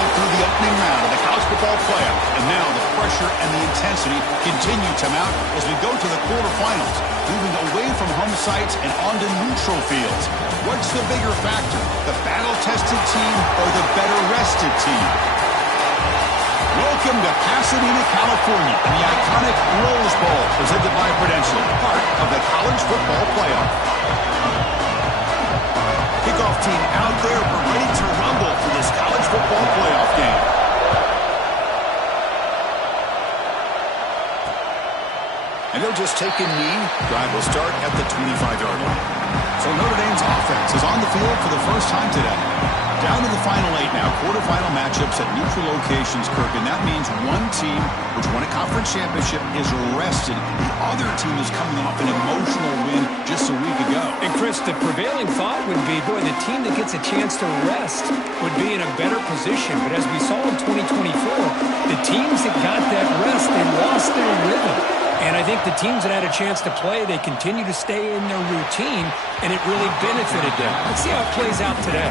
battle through the opening round of the college football playoff. And now the pressure and the intensity continue to mount as we go to the quarterfinals, moving away from home sites and onto neutral fields. What's the bigger factor, the battle-tested team or the better-rested team? Welcome to Pasadena, California, and the iconic Rose Bowl, presented by Prudential, part of the college football playoff. Kickoff team out there, we're ready to rumble for this college football playoff game. And they'll just take a knee. Drive will start at the 25-yard line. So Notre Dame's offense is on the field for the first time today. Down to the final 8 now, quarterfinal matchups at neutral locations, Kirk, and that means one team which won a conference championship is rested. The other team is coming off an emotional win just a week ago. And Chris, the prevailing thought would be, boy, the team that gets a chance to rest would be in a better position. But as we saw in 2024, the teams that got that rest, they lost their rhythm. And I think the teams that had a chance to play, they continue to stay in their routine, and it really benefited them. Let's see how it plays out today.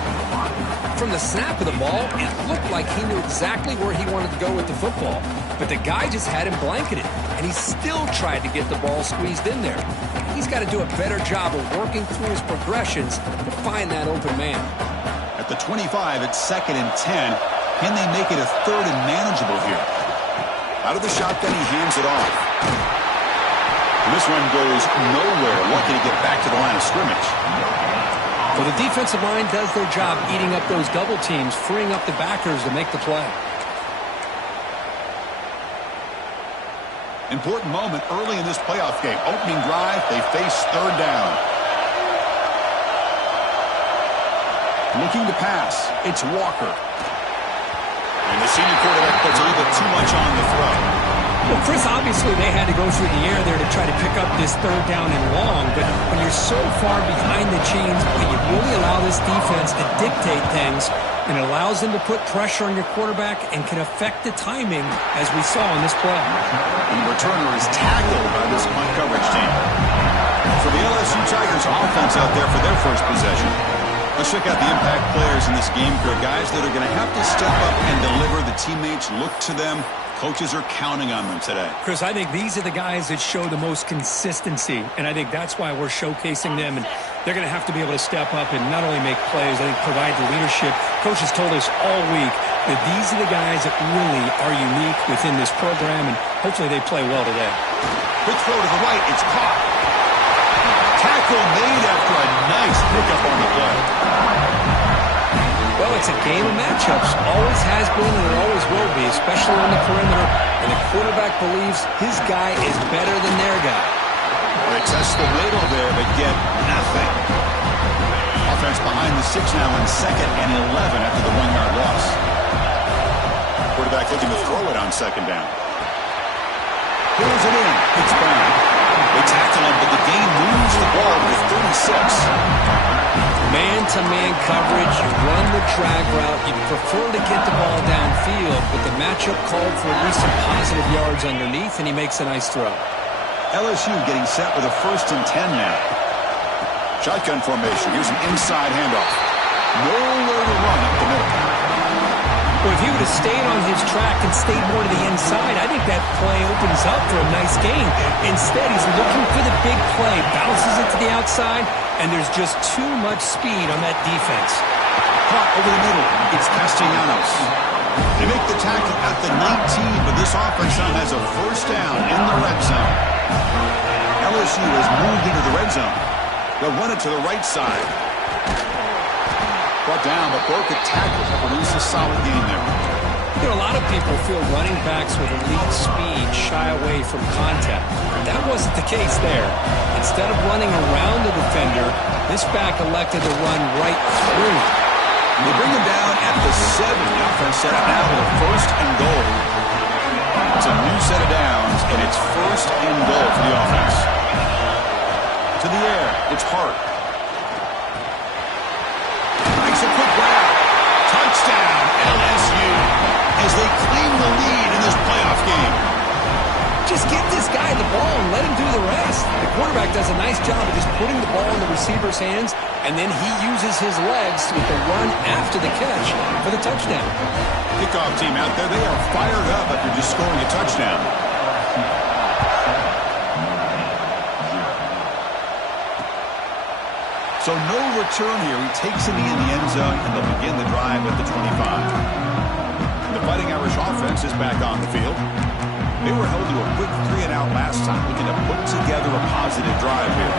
From the snap of the ball, it looked like he knew exactly where he wanted to go with the football. But the guy just had him blanketed, and he still tried to get the ball squeezed in there. He's got to do a better job of working through his progressions to find that open man. At the 25, it's 2nd and 10. Can they make it a 3rd and manageable here? Out of the shotgun, he hands it off. This one goes nowhere. Lucky to get back to the line of scrimmage. Well, the defensive line does their job eating up those double teams, freeing up the backers to make the play. Important moment early in this playoff game. Opening drive, they face 3rd down. Looking to pass, it's Walker. And the senior quarterback puts a little bit too much on the throw. Well, Chris, obviously they had to go through the air there to try to pick up this 3rd down and long, but when you're so far behind the chains, you really allow this defense to dictate things, and it allows them to put pressure on your quarterback and can affect the timing, as we saw in this play. And the returner is tackled by this punt coverage team. For the LSU Tigers offense out there for their first possession. Let's check out the impact players in this game, for guys that are going to have to step up and deliver. The teammates look to them. Coaches are counting on them today. Chris, I think these are the guys that show the most consistency, and I think that's why we're showcasing them, and they're going to have to be able to step up and not only make plays, I think provide the leadership. Coach has told us all week that these are the guys that really are unique within this program, and hopefully they play well today. Quick throw to the right. It's caught. Tackle made after a nice pickup on the play. Well, it's a game of matchups. Always has been and it always will be, especially on the perimeter. And the quarterback believes his guy is better than their guy. They test the middle there, but get nothing. Offense behind the 6 now in 2nd and 11 after the 1-yard loss. Quarterback looking to throw it on 2nd down. Here's it in. It's Brown. They tackle him, but the game moves the ball with 36. Man-to-man coverage, you run the drag route, you prefer to get the ball downfield, but the matchup called for at least some positive yards underneath, and he makes a nice throw. LSU getting set with a 1st and 10 now. Shotgun formation. Here's an inside handoff. Nowhere to run up the middle. Well, if he would have stayed on his track and stayed more to the inside, I think that play opens up for a nice gain. Instead, he's looking for the big play, bounces it to the outside, and there's just too much speed on that defense. Caught over the middle. It's Castellanos. They make the tackle at the 19, but this offense now has a 1st down in the red zone. LSU has moved into the red zone. They'll run it to the right side. Brought down, but broke a tackle to produce a solid gain there. You know, a lot of people feel running backs with elite speed shy away from contact. That wasn't the case there. Instead of running around the defender, this back elected to run right through him. They bring him down at the 7. The offense set up now with a 1st and goal. It's a new set of downs, and it's 1st and goal for the offense. To the air, it's Hart. Makes a quick grab. Touchdown, LSU, as they claim the lead in this playoff game. Just get this guy the ball and let him do the rest. The quarterback does a nice job of just putting the ball in the receiver's hands and then he uses his legs with the run after the catch for the touchdown. Kickoff team out there, they are fired up after just scoring a touchdown. So no return here. He takes a knee in the end zone, and they'll begin the drive at the 25. The Fighting Irish offense is back on the field. They were held to a quick 3-and-out last time, looking to put together a positive drive here.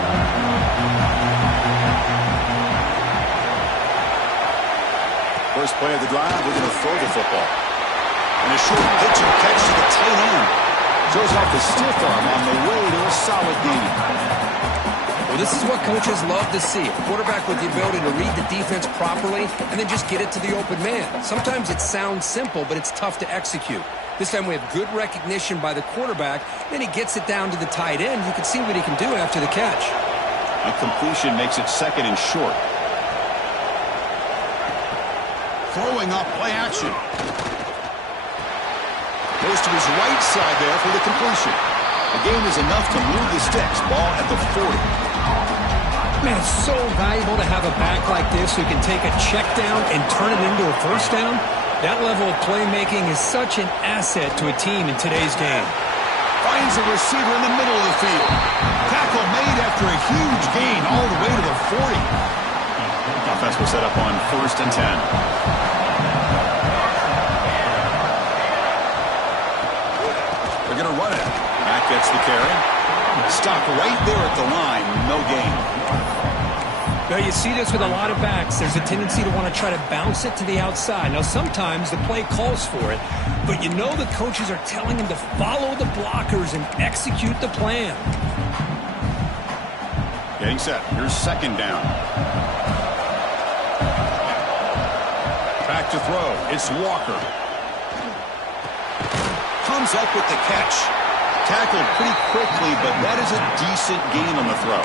First play of the drive, we're going to throw the football. And a short pitch and catch to the tight end. Shows off the stiff arm on the way to a solid gain. Well, this is what coaches love to see. A quarterback with the ability to read the defense properly and then just get it to the open man. Sometimes it sounds simple, but it's tough to execute. This time we have good recognition by the quarterback. Then he gets it down to the tight end. You can see what he can do after the catch. A completion makes it second and short. Throwing up play action. Goes to his right side there for the completion. The gain is enough to move the sticks. Ball at the 40. Man, it's so valuable to have a back like this who can take a check down and turn it into a first down. That level of playmaking is such an asset to a team in today's game. Finds a receiver in the middle of the field. Tackle made after a huge gain all the way to the 40. Offense will set up on 1st and 10. They're going to run it. Mack gets the carry. Stop right there at the line. No gain. Now, you see this with a lot of backs. There's a tendency to want to try to bounce it to the outside. Now, sometimes the play calls for it, but you know the coaches are telling him to follow the blockers and execute the plan. Getting set. Here's 2nd down. Back to throw. It's Walker. Comes up with the catch. Tackled pretty quickly, but that is a decent gain on the throw.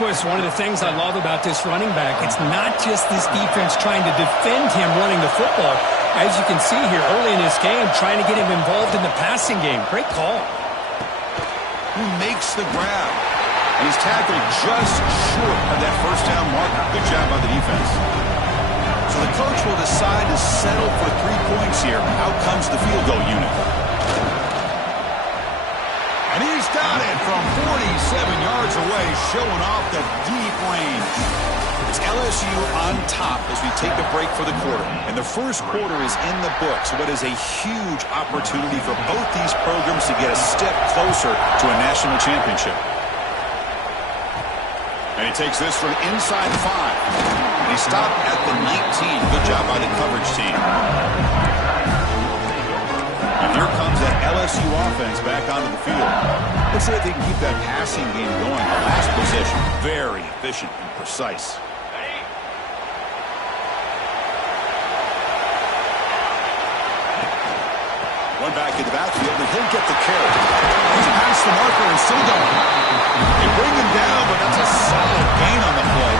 Boy, it's one of the things I love about this running back. It's not just this defense trying to defend him running the football. As you can see here early in this game, trying to get him involved in the passing game. Great call. Who makes the grab? And he's tackled just short of that first down marker. Good job by the defense. So the coach will decide to settle for 3 points here. Out comes the field goal unit. And he's got it from 47 yards away, showing off the deep range. It's LSU on top as we take a break for the quarter. And the first quarter is in the books. What is a huge opportunity for both these programs to get a step closer to a national championship. And he takes this from inside 5. And he stopped at the 19. Good job by the coverage team. And here comes that LSU offense back onto the field. Let's see if they can keep that passing game going. The last possession, very efficient and precise. One back in the backfield, and he'll get the carry. He's past the marker and still going. They bring him down, but that's a solid gain on the play.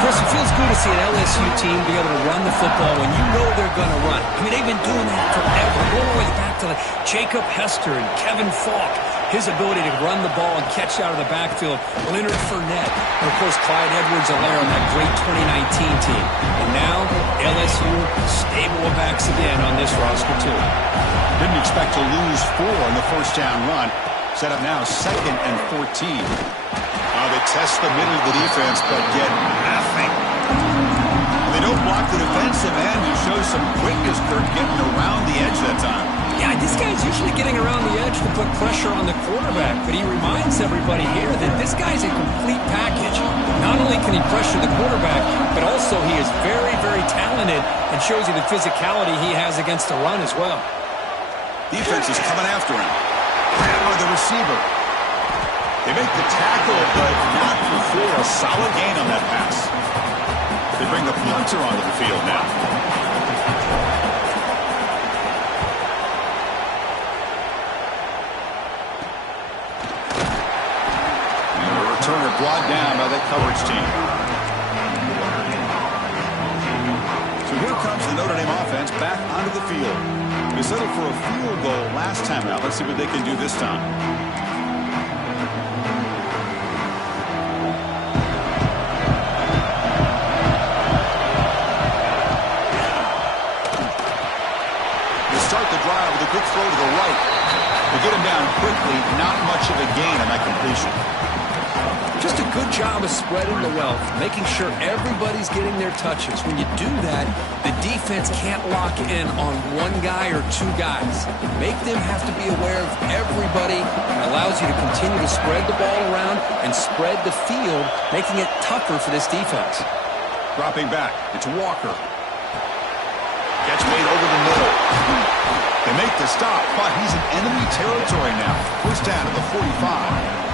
Chris, it feels good to see an LSU team be able to run the football when you know they're going to run. I mean, they've been doing that forever. Going all the way back to like Jacob Hester and Kevin Falk. His ability to run the ball and catch out of the backfield. Leonard Fournette. And, of course, Clyde Edwards-Helaire on that great 2019 team. And now, LSU, stable of backs again on this roster, too. Didn't expect to lose 4 on the first down run. Set up now 2nd and 14. They test the middle of the defense, but get nothing. They don't block the defensive end, who shows some quickness, Kirk, getting around the edge that time. Yeah, this guy's usually getting around the edge to put pressure on the quarterback, but he reminds everybody here that this guy's a complete package. Not only can he pressure the quarterback, but also he is very, very talented and shows you the physicality he has against the run as well. Defense is coming after him. Grab by the receiver. They make the tackle, but not before a solid gain on that pass. They bring the punter onto the field now. And the returner brought down by that coverage team. So here comes the Notre Dame offense back onto the field. They settled for a field goal last time out. Let's see what they can do this time. start the drive with a quick throw to the right. They get him down quickly, not much of a gain on that completion. Just a good job of spreading the wealth, making sure everybody's getting their touches. When you do that, the defense can't lock in on one guy or two guys. Make them have to be aware of everybody. It allows you to continue to spread the ball around and spread the field, making it tougher for this defense. Dropping back, it's Walker. Catch made over the middle. They make the stop, but he's in enemy territory now. First down at the 45.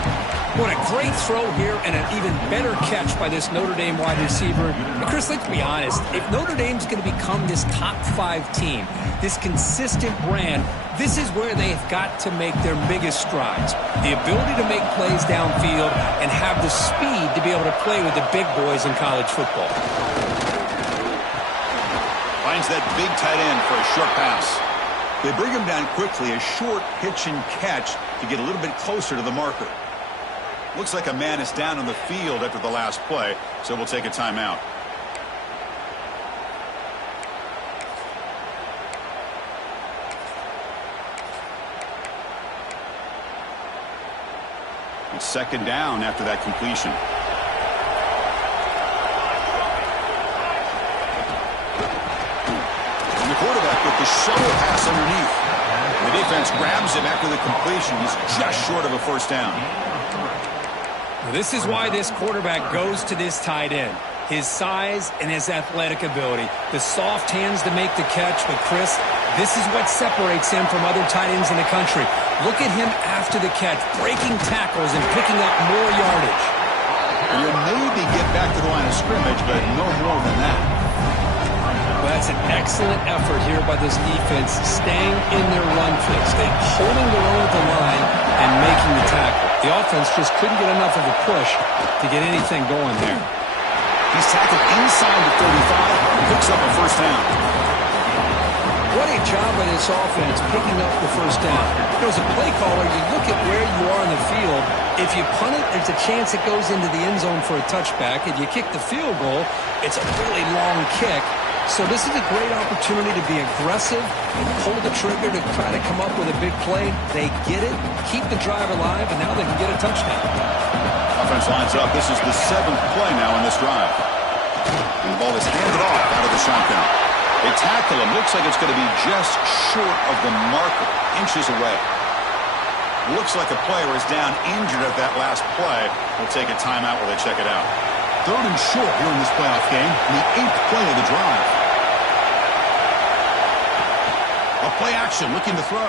What a great throw here and an even better catch by this Notre Dame wide receiver. And Chris, let's be honest. If Notre Dame's going to become this top 5 team, this consistent brand, this is where they've got to make their biggest strides. The ability to make plays downfield and have the speed to be able to play with the big boys in college football. Finds that big tight end for a short pass. They bring him down quickly, a short pitch and catch to get a little bit closer to the marker. Looks like a man is down on the field after the last play, so we'll take a timeout. It's second down after that completion. And the quarterback with the shovel pass underneath. The defense grabs him after the completion. He's just short of a first down. This is why this quarterback goes to this tight end. His size and his athletic ability. The soft hands to make the catch. But, Chris, this is what separates him from other tight ends in the country. Look at him after the catch, breaking tackles and picking up more yardage. And you'll maybe get back to the line of scrimmage, but no more than that. Well, that's an excellent effort here by this defense, staying in their run fix, holding their own at the line and making the tackle. The offense just couldn't get enough of a push to get anything going there. He's tackled inside the 35 and picks up a first down. What a job by this offense picking up the first down. As a play caller, you look at where you are in the field. If you punt it, there's a chance it goes into the end zone for a touchback. If you kick the field goal, it's a really long kick. So this is a great opportunity to be aggressive and pull the trigger to try to come up with a big play. They get it, keep the drive alive, and now they can get a touchdown. Offense lines up. This is the 7th play now in this drive. And the ball is handed off out of the shotgun. They tackle him. Looks like it's going to be just short of the marker, inches away. Looks like a player is down injured at that last play. We'll take a timeout while they check it out. 3rd and short here in this playoff game, the 8th play of the drive. A play action, looking to throw.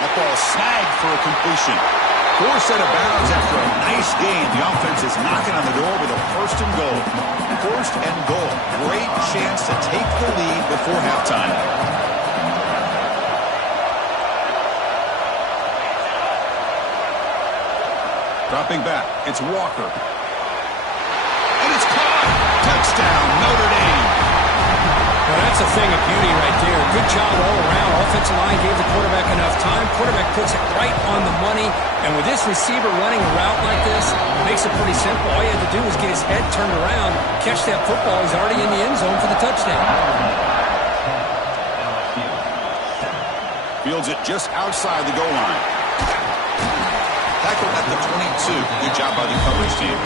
That ball snagged for a completion. Forced out of bounds after a nice gain. The offense is knocking on the door with a 1st and goal. 1st and goal. Great chance to take the lead before halftime. Dropping back, it's Walker. And it's caught! Touchdown, Notre Dame! Well, that's a thing of beauty right there. Good job all around. Offensive line gave the quarterback enough time. Quarterback puts it right on the money. And with this receiver running a route like this, it makes it pretty simple. All you have to do is get his head turned around, catch that football. He's already in the end zone for the touchdown. Fields it just outside the goal line. Tackle at the 22. Good job by the coverage team.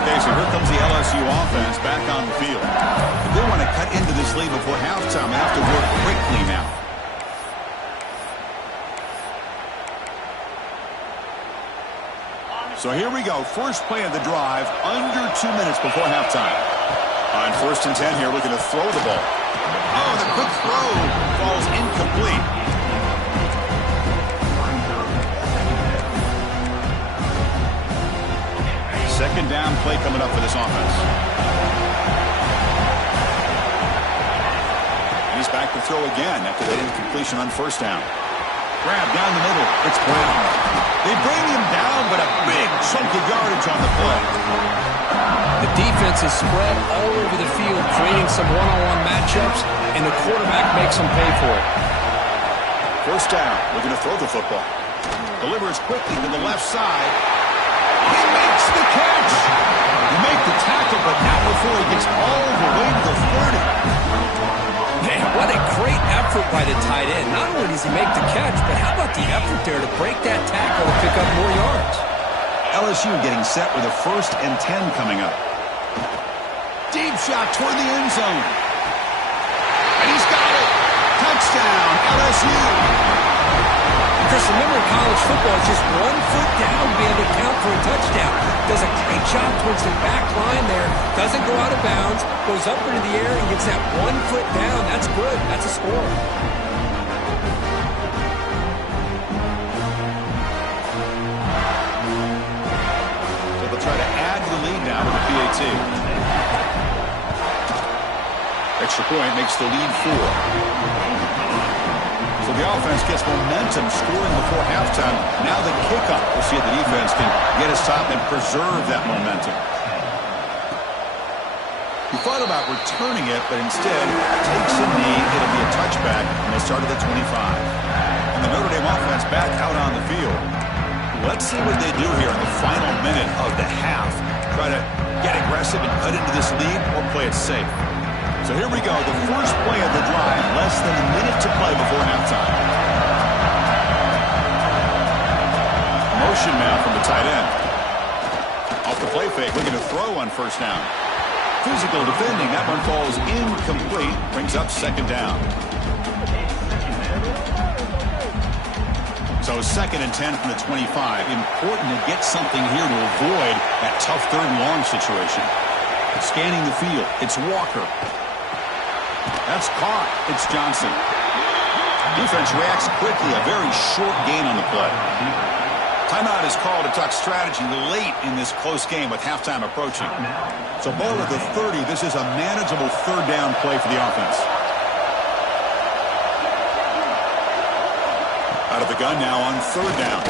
Okay, so here comes the LSU offense back on the field. If they want to cut into this lead before halftime, they have to work quickly now. So here we go. First play of the drive, under 2 minutes before halftime. On 1st and 10 here, looking to throw the ball. Oh, the quick throw falls incomplete. Second down play coming up for this offense. And he's back to throw again after that incompletion on 1st down. Grab down the middle. It's Brown. They bring him down, but a big chunk of yardage on the play. The defense is spread all over the field, creating some one-on-one matchups, and the quarterback makes them pay for it. 1st down. We're going to throw the football. Delivers quickly to the left side. He makes the catch. You make the tackle, but not before he gets all the way to the 30. effort by the tight end. Not only does he make the catch, but how about the effort there to break that tackle to pick up more yards? LSU getting set with a 1st and 10 coming up. Deep shot toward the end zone. And he's got it. Touchdown, LSU. Chris, remember in college football, it's just 1 foot down to be able to count for a touchdown. Does a great job towards the back line there. Doesn't go out of bounds. Goes up into the air and gets that 1 foot down. That's good. That's a score. So they'll try to add to the lead now with the PAT. Extra point makes the lead 4. So the offense gets momentum scoring before halftime. Now the kickoff. We'll see if the defense can get a stop and preserve that momentum. He thought about returning it, but instead takes a knee. It'll be a touchback, and they'll start at the 25. And the Notre Dame offense back out on the field. Let's see what they do here in the final minute of the half. Try to get aggressive and cut into this lead or play it safe. So here we go, the first play of the drive, less than a minute to play before halftime. Motion now from the tight end. Off the play fake, looking to throw on 1st down. Physical defending, that one falls incomplete, brings up 2nd down. So 2nd and 10 from the 25. Important to get something here to avoid that tough 3rd and long situation. Scanning the field, it's Walker. That's caught. It's Johnson. Defense reacts quickly. A very short gain on the play. Timeout is called to talk strategy late in this close game with halftime approaching. So ball at the 30. This is a manageable 3rd down play for the offense. Out of the gun now on 3rd down.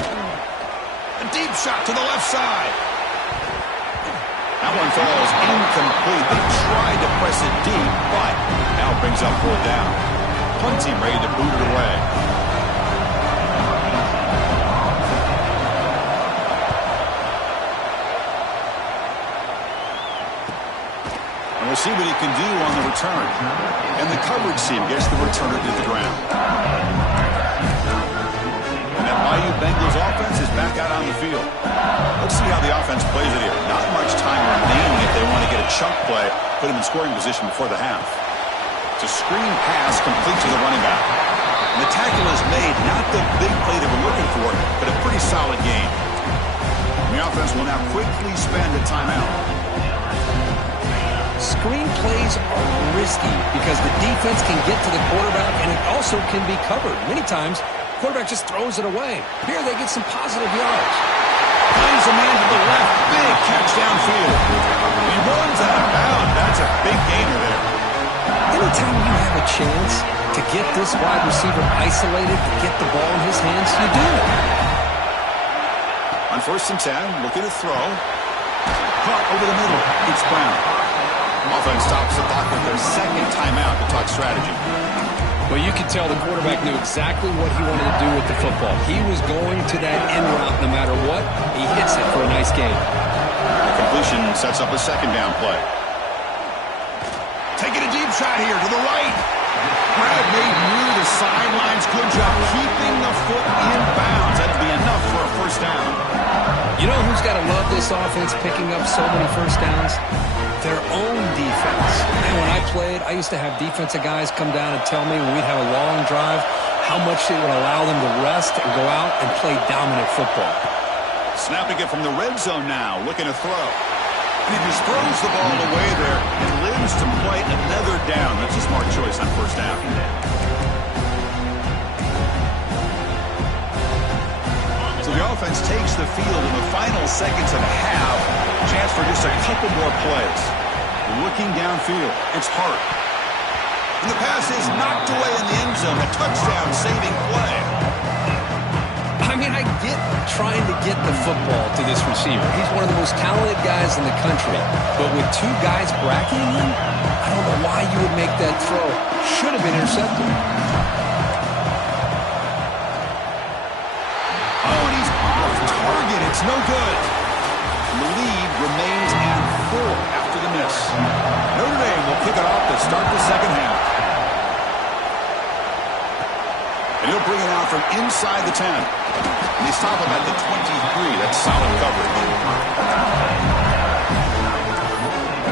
A deep shot to the left side. That one falls incomplete. They tried to press it deep, but now brings up 4th down. Punt team ready to boot it away. And we'll see what he can do on the return. And the coverage team gets the returner to the ground. And that Bayou Bengals offense is back out on the field. Let's see how the offense plays it here. Not much time remaining if they want to get a chunk play, put him in scoring position before the half. It's a screen pass complete to the running back. And the tackle is made, not the big play they were looking for, but a pretty solid gain. And the offense will now quickly spend a timeout. Screen plays are risky because the defense can get to the quarterback, and it also can be covered. Many times, the quarterback just throws it away. Here they get some positive yards. Finds a man to the left. Big catch downfield. He runs out of bounds. That's a big gainer there. Anytime you have a chance to get this wide receiver isolated, to get the ball in his hands, you do it. On 1st and 10, looking to throw. Caught over the middle. It's Brown. Offense stops the clock with their 2nd timeout to talk strategy. Well, you could tell the quarterback knew exactly what he wanted to do with the football. He was going to that end route no matter what. He hits it for a nice gain. The completion sets up a 2nd down play. Taking a deep shot here to the right. Brad made near the sidelines. Good job keeping the foot in bounds. That'd be enough for a 1st down. You know who's got to love this offense picking up so many 1st downs? Their own defense. Man, when I played, I used to have defensive guys come down and tell me when we'd have a long drive how much it would allow them to rest and go out and play dominant football. Snapping it from the red zone now, looking to throw. And he just throws the ball away there and lives to play another down. That's a smart choice on 1st down. So the offense takes the field in the final seconds of the half. Chance for just a couple more plays. Looking downfield. It's Hart. And the pass is knocked away in the end zone. A touchdown-saving play. I mean, I get trying to get the football to this receiver. He's one of the most talented guys in the country. But with 2 guys bracketing him, I don't know why you would make that throw. Should have been intercepted. Oh, and he's off target. It's no good. The lead remains at 4 after the miss. Notre Dame will kick it off to start the 2nd half. They'll bring it out from inside the 10. And they stop him at the 23. That's solid coverage.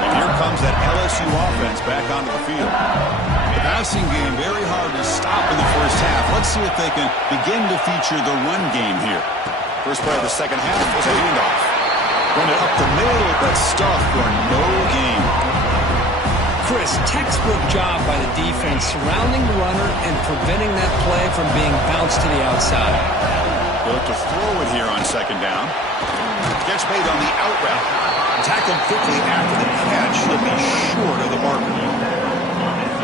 And here comes that LSU offense back onto the field. The passing game very hard to stop in the first half. Let's see if they can begin to feature the run game here. First play of the second half was a handoff. Run it up the middle, but stuff for no gain. Chris, textbook job by the defense surrounding the runner and preventing that play from being bounced to the outside. They'll look to throw it here on second down. Catch made on the out route. Tackled quickly after the catch. He'll be short of the marker.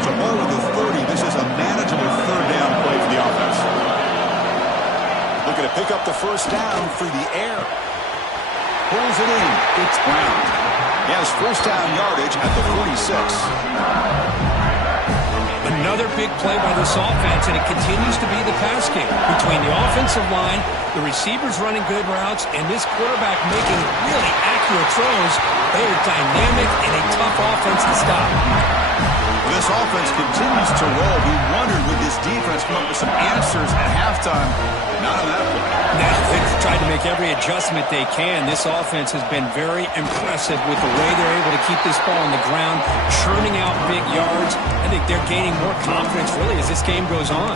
So ball with the 30. This is a manageable third down play for the offense. Looking to pick up the first down through the air. Pulls it in. It's Brown. He has first down yardage at the 46. Another big play by this offense, and it continues to be the pass game between the offensive line, the receivers running good routes, and this quarterback making really accurate throws. They are dynamic and a tough offense to stop. This offense continues to roll. We wondered, would this defense come up with some answers at halftime? Not on that play. Now, they've tried to make every adjustment they can. This offense has been very impressive with the way they're able to keep this ball on the ground, churning out big yards. I think they're gaining more confidence, really, as this game goes on.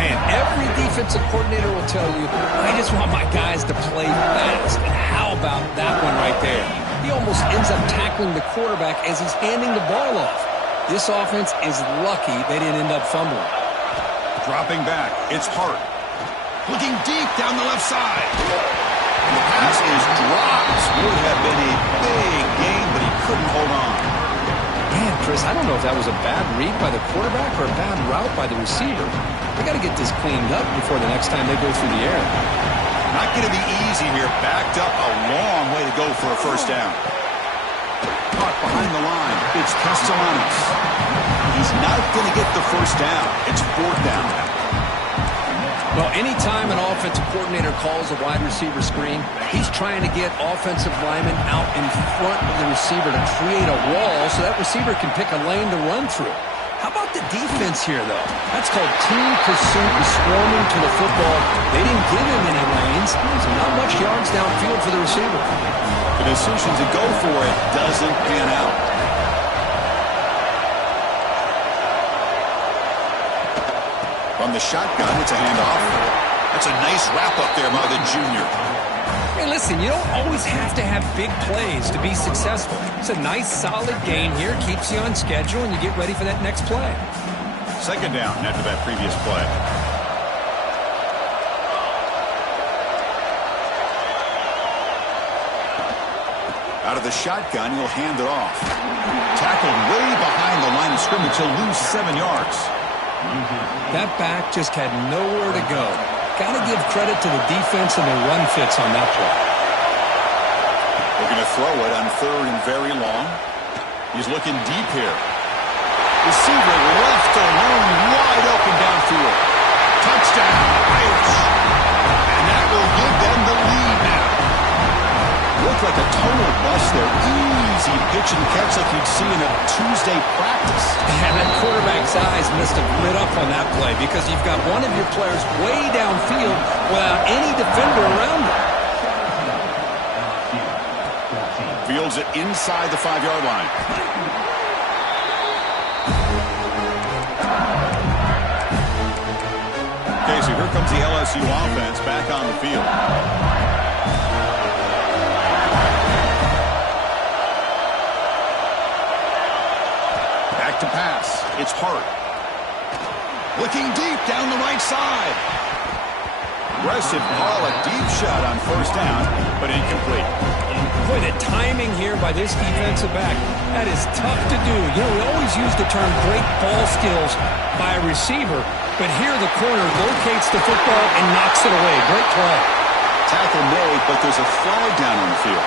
Man, every defensive coordinator will tell you, I just want my guys to play fast. And how about that one right there? He almost ends up tackling the quarterback as he's handing the ball off. This offense is lucky they didn't end up fumbling. Dropping back, it's Hart. Looking deep down the left side. And the pass is dropped. Would have been a big gain, but he couldn't hold on. Man, Chris, I don't know if that was a bad read by the quarterback or a bad route by the receiver. They got to get this cleaned up before the next time they go through the air. Not going to be easy here. Backed up a long way to go for a first down. Caught behind the line. It's Castellanos. He's not going to get the first down. It's fourth down. Well, anytime an offensive coordinator calls a wide receiver screen, he's trying to get offensive linemen out in front of the receiver to create a wall so that receiver can pick a lane to run through. How about the defense here, though? That's called team pursuit and swarming to the football. They didn't give him any lanes, so not much yards downfield for the receiver. The decision to go for it doesn't pan out. From the shotgun, it's a handoff. That's a nice wrap-up there by the junior. Hey, listen, you don't always have to have big plays to be successful. It's a nice, solid game here. Keeps you on schedule, and you get ready for that next play. Second down after that previous play. Out of the shotgun, he'll hand it off. Tackled way behind the line of scrimmage. He'll lose 7 yards. That back just had nowhere to go. Got to give credit to the defense and the run fits on that play. Looking to throw it on third and very long. He's looking deep here. Receiver left alone, wide open downfield. Touchdown, Irish. And that will give them the lead now. Looked like a total bust there. Easy pitch and catch like you'd see in a Tuesday practice. And that quarterback's eyes must have lit up on that play because you've got one of your players way downfield without any defender around him. Fields it inside the 5-yard line. Okay, so here comes the LSU offense back on the field. Back to pass. It's Hart. Looking deep down the right side. Aggressive ball, a deep shot on first down, but incomplete. Boy, the timing here by this defensive back, that is tough to do. You know, we always use the term great ball skills by a receiver, but here the corner locates the football and knocks it away. Great play. Tackle made, but there's a flag down on the field.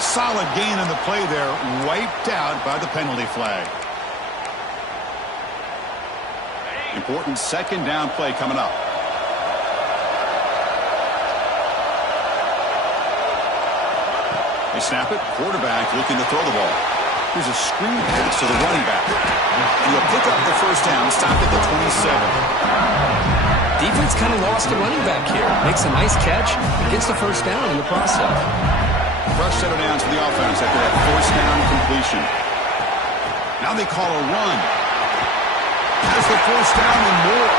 Solid gain on the play there, wiped out by the penalty flag. Important second down play coming up. They snap it. Quarterback looking to throw the ball. Here's a screen pass to the running back. And he'll pick up the first down, stop at the 27. Defense kind of lost a running back here. Makes a nice catch and gets the first down in the process. Fresh set of downs for the offense after that first down completion. Now they call a run. Has the first down and more.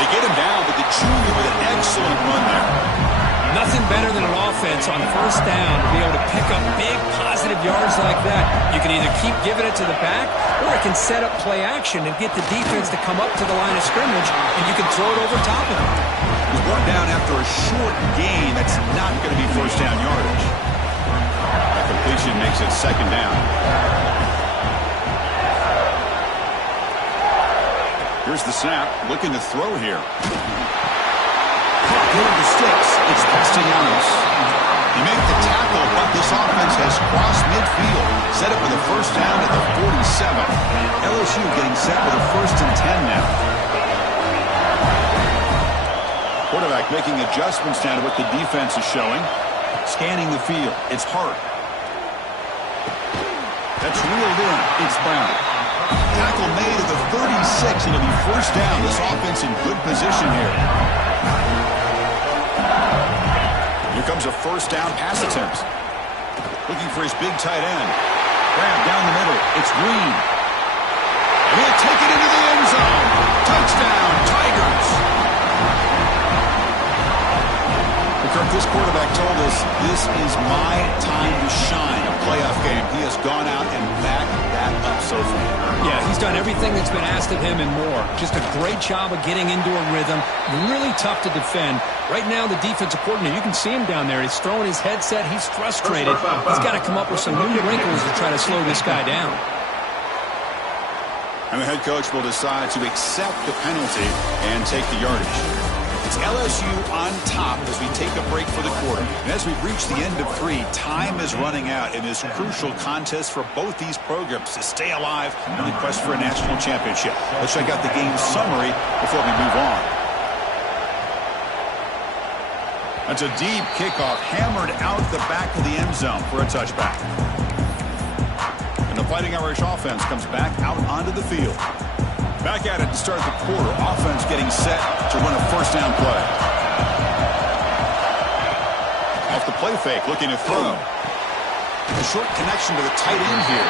They get him down, but the junior with an excellent run there. Nothing better than an offense on first down to be able to pick up big positive yards like that. You can either keep giving it to the back, or it can set up play action and get the defense to come up to the line of scrimmage, and you can throw it over top of them. He's brought down after a short gain. That's not going to be first down yardage. That completion makes it second down. Here's the snap, looking to throw here. Here are the sticks. It's Castellanos. He made the tackle, but this offense has crossed midfield. Set up for the first down at the 47. LSU getting set with a 1st and 10 now. Quarterback making adjustments down to what the defense is showing. Scanning the field. It's Hart. That's reeled in. It's Brown. Tackle made at the 36. It'll be first down. This offense in good position here. Here comes a first down pass attempt. Looking for his big tight end. Grab down the middle. It's Green. And he'll take it into the end zone. Touchdown, Tigers. Kirk, this quarterback told us this is my time to shine. A playoff game. He has gone out and backed that up so far. Yeah, he's done everything that's been asked of him and more. Just a great job of getting into a rhythm. Really tough to defend. Right now, the defensive coordinator, you can see him down there. He's throwing his headset. He's frustrated. He's got to come up with some new wrinkles to try to slow this guy down. And the head coach will decide to accept the penalty and take the yardage. It's LSU on top as we take a break for the quarter. And as we reach the end of 3, time is running out in this crucial contest for both these programs to stay alive in the quest for a national championship. Let's check out the game summary before we move on. That's a deep kickoff hammered out the back of the end zone for a touchback. And the Fighting Irish offense comes back out onto the field. Back at it to start the quarter. Offense getting set to run a first down play. Off the play fake, looking to throw. A short connection to the tight end here.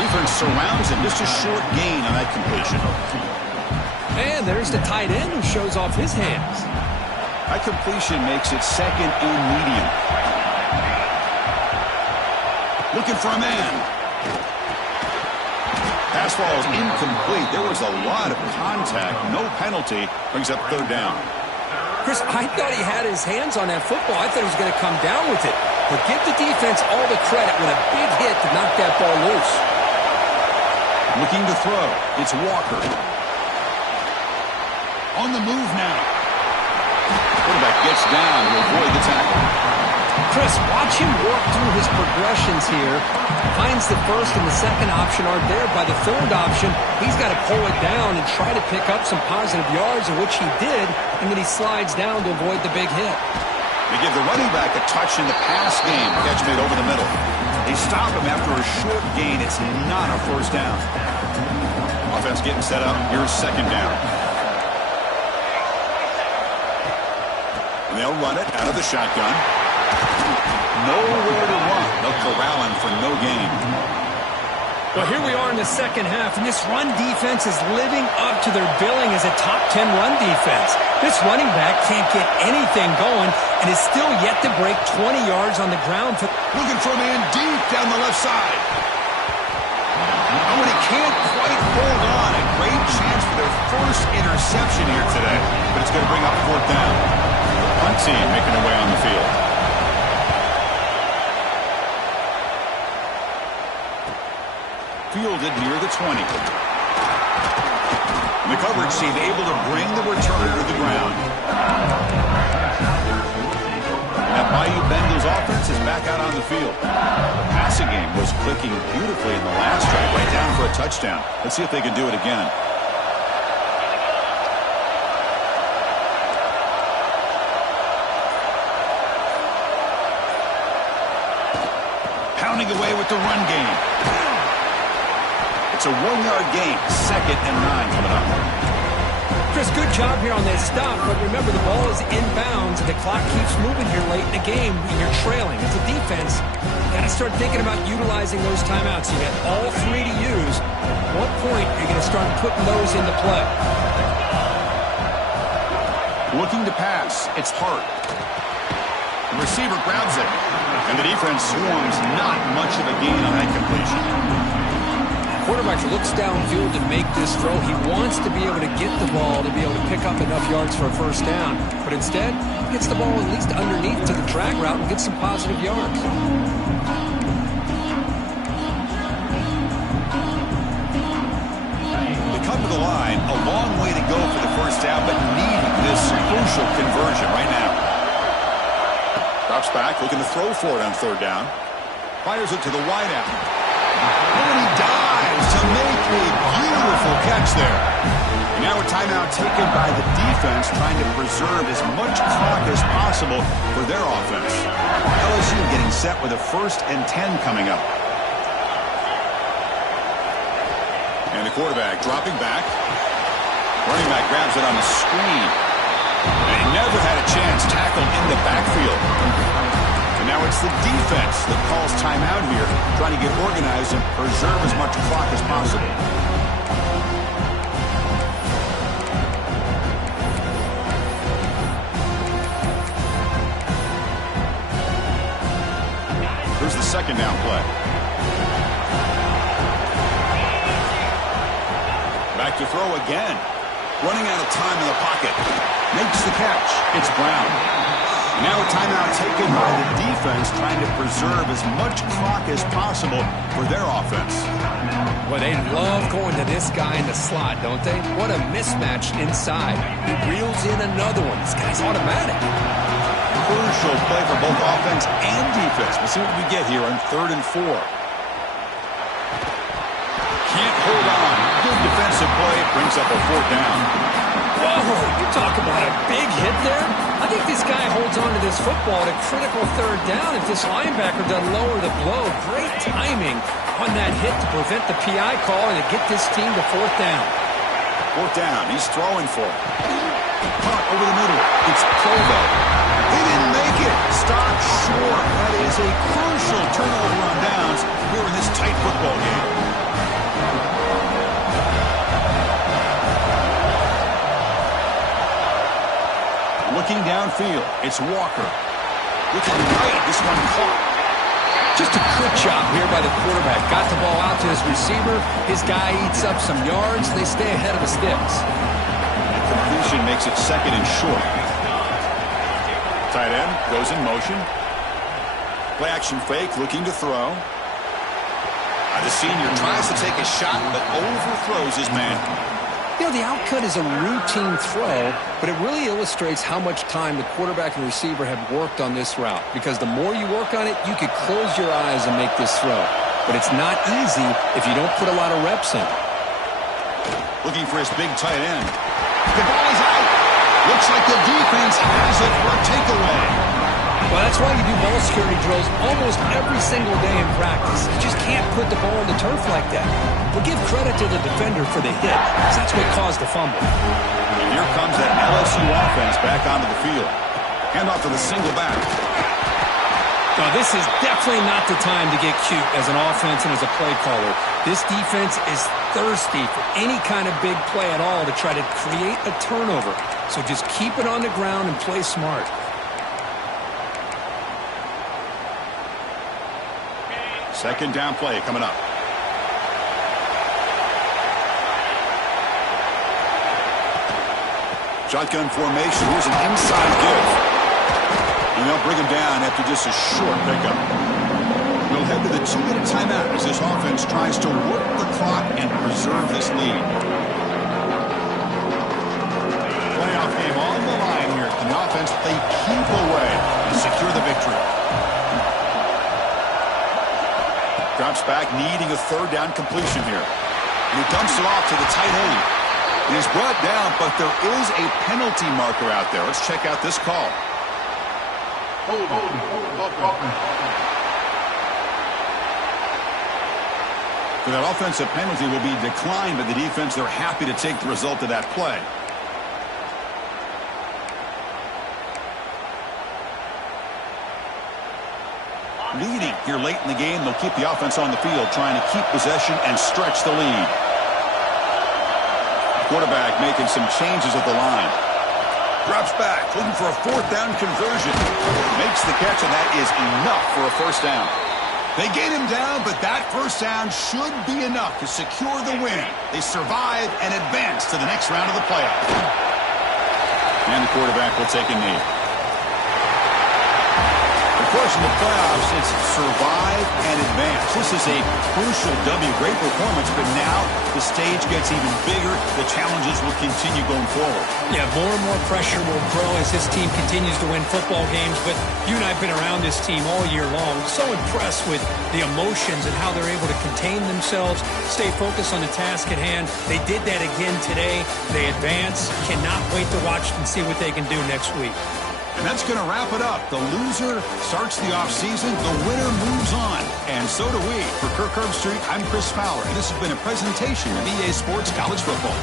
Defense surrounds him. Just a short gain on that completion. And there's the tight end who shows off his hands. That completion makes it second and medium. Looking for a man. Pass ball is incomplete. There was a lot of contact. No penalty. Brings up third down. Chris, I thought he had his hands on that football. I thought he was going to come down with it. But give the defense all the credit with a big hit to knock that ball loose. Looking to throw. It's Walker. On the move now. Quarterback gets down to avoid the tackle. Chris, watch him work through his progressions here. Finds the first and the second option aren't there. By the third option, he's got to pull it down and try to pick up some positive yards, which he did, and then he slides down to avoid the big hit. They give the running back a touch in the pass game. Catch made over the middle. They stop him after a short gain. It's not a first down. Offense getting set up. Here's second down. And they'll run it out of the shotgun. Nowhere to run. They'll corral him for no gain. Well, here we are in the second half, and this run defense is living up to their billing as a top 10 run defense. This running back can't get anything going and is still yet to break 20 yards on the ground. Looking for a man deep down the left side. Oh, and he can't quite hold on. A great chance for their first interception here today, but it's going to bring up fourth down. The punt team making their way on the field. Fielded near the 20. And the coverage team able to bring the returner to the ground. And that Bayou Bengals offense is back out on the field. The passing game was clicking beautifully in the last drive, right down for a touchdown. Let's see if they can do it again. Pounding away with the run game. It's a 1-yard gain. 2nd and 9 coming up. Chris, good job here on that stop, but remember the ball is inbounds and the clock keeps moving here late in the game and you're trailing. As a defense, you got to start thinking about utilizing those timeouts. You got all 3 to use. At what point are you going to start putting those into play? Looking to pass. It's Hart. The receiver grabs it. And the defense swarms. Not much of a gain on that completion. Quarterback looks downfield to make this throw. He wants to be able to get the ball to be able to pick up enough yards for a first down. But instead, he gets the ball at least underneath to the drag route and gets some positive yards. They come to the line. A long way to go for the first down, but needing this crucial conversion right now. Drops back, looking to throw for it on 3rd down. Fires it to the wideout. And he dives to make a beautiful catch there. And now a timeout taken by the defense, trying to preserve as much clock as possible for their offense. LSU getting set with a 1st and 10 coming up. And the quarterback dropping back. Running back grabs it on the screen. And he never had a chance tackled in the backfield. And now it's the defense that calls timeout here, trying to get organized and preserve as much clock as possible. Here's the 2nd down play. Back to throw again. Running out of time in the pocket. Makes the catch. It's Brown. Now a timeout taken by the defense, trying to preserve as much clock as possible for their offense. Well, they love going to this guy in the slot, don't they? What a mismatch inside. He reels in another one. This guy's automatic. Crucial play for both offense and defense. We'll see what we get here on 3rd and 4. Can't hold on. Good defensive play. It brings up a 4th down. Whoa, you talk about a big hit there. I think this guy holds on to this football at a critical 3rd down if this linebacker doesn't lower the blow. Great timing on that hit to prevent the PI call and to get this team to 4th down. 4th down. He's throwing for it. Caught over the middle. It's Provo. He didn't make it. Stopped short. That is a crucial turnover on downs here in this tight football game. Looking downfield, it's Walker. Looking right, this one caught. Just a good job here by the quarterback. Got the ball out to his receiver. His guy eats up some yards. They stay ahead of the sticks. Completion makes it 2nd and short. Tight end goes in motion. Play action fake, looking to throw. The senior tries to take a shot, but overthrows his man. You know, the outcut is a routine throw, but it really illustrates how much time the quarterback and receiver have worked on this route. Because the more you work on it, you could close your eyes and make this throw. But it's not easy if you don't put a lot of reps in. Looking for his big tight end. The ball is out. Looks like the defense has it for a takeaway. Well, that's why you do ball security drills almost every single day in practice. You just can't put the ball on the turf like that. But give credit to the defender for the hit, because that's what caused the fumble. And here comes that LSU offense back onto the field. Hand off to the single back. Now, this is definitely not the time to get cute as an offense and as a play caller. This defense is thirsty for any kind of big play at all to try to create a turnover. So just keep it on the ground and play smart. Second down play coming up. Shotgun formation. Here's an inside give. And they'll bring him down after just a short pickup. We'll head to the 2-minute timeout as this offense tries to work the clock and preserve this lead. Playoff game on the line here. And the offense, they keep away and secure the victory. Drops back, needing a 3rd down completion here. And he dumps it off to the tight end. It is brought down, but there is a penalty marker out there. Let's check out this call. So that offensive penalty will be declined by the defense. They're happy to take the result of that play. Leading here late in the game, they'll keep the offense on the field, trying to keep possession and stretch the lead. Quarterback making some changes at the line. Drops back, looking for a fourth down conversion. Makes the catch, and that is enough for a first down. They gain him down, but that first down should be enough to secure the win. They survive and advance to the next round of the playoffs. And the quarterback will take a knee. Of course, in the playoffs, it's survive and advance. This is a crucial W. Great performance, but now the stage gets even bigger. The challenges will continue going forward. Yeah, more and more pressure will grow as this team continues to win football games. But you and I have been around this team all year long. So impressed with the emotions and how they're able to contain themselves, stay focused on the task at hand. They did that again today. They advance. Cannot wait to watch and see what they can do next week. And that's going to wrap it up. The loser starts the offseason. The winner moves on. And so do we. For Kirk Herbstreit, I'm Chris Fowler. And this has been a presentation of EA Sports College Football.